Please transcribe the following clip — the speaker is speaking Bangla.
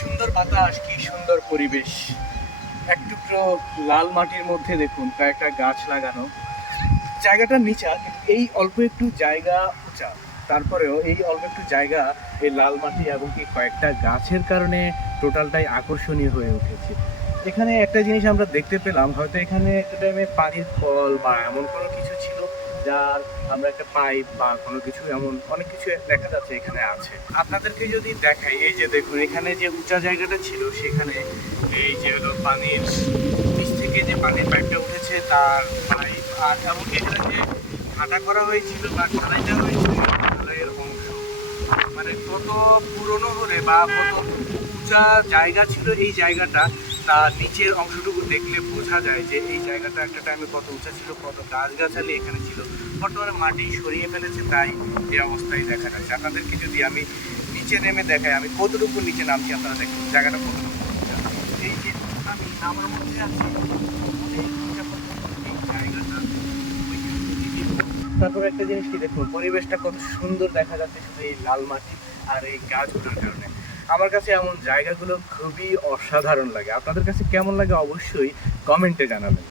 সুন্দর বাতাস, কি সুন্দর পরিবেশ। এক টুকরো লাল মাটির মধ্যে দেখুন কয়েকটা গাছ লাগানো। জায়গাটা নিচা, কিন্তু এই অল্প একটু জায়গা উঁচা। তারপরেও এই অল্প একটু জায়গা, এই লাল মাটি এবং কি কয়েকটা গাছের কারণে টোটালটাই আকর্ষণীয় হয়ে উঠেছে। এখানে একটা জিনিস আমরা দেখতে পেলাম, হয়তো এখানে একটা টাইমে পানির কল বা এমন কোনো কিছু ছিল, যার আমরা একটা পাইপ বা কোনো কিছু এমন অনেক কিছু দেখা যাচ্ছে এখানে আছে। আপনাদেরকে যদি দেখাই, এই যে দেখুন এখানে যে উঁচা জায়গাটা ছিল সেখানে এই যে হলো পানির নিচ থেকে যে পানির পাইপটা উঠেছে তার পাইপ, আর এমনকি এখানে যে ভাটা করা হয়েছিল বা ঢালাই দেওয়া হয়েছিল ঢালাইয়ের অংশ, মানে কত পুরনো হলে বা কত উঁচা জায়গা ছিল এই জায়গাটা, তার নিচের অংশটুকু দেখলে বোঝা যায় যে এই জায়গাটা একটা টাইমে কত উঁচা ছিল, কত গাছগাছালি এখানে ছিল। বর্তমানে মাটি সরিয়ে ফেলেছে, তাই এই অবস্থায় দেখা যাচ্ছে। আপনাদেরকে যদি আমি নিচে নেমে দেখাই, আমি কতটুকু নিচে নামছি আপনারা দেখুন জায়গাটা কতটুকু উঁচা। এই যে আমি নামার মধ্যে আছি, অনেক উঁচা পর্যন্ত এই জায়গাটা। তারপর একটা জিনিস কি দেখুন, পরিবেশটা কত সুন্দর দেখা যাচ্ছে শুধু এই লাল মাটি আর এই গাছগুলোর কারণে। আমার কাছে এমন জায়গাগুলো খুবই অসাধারণ লাগে। আপনাদের কাছে কেমন লাগে অবশ্যই কমেন্টে জানাবেন।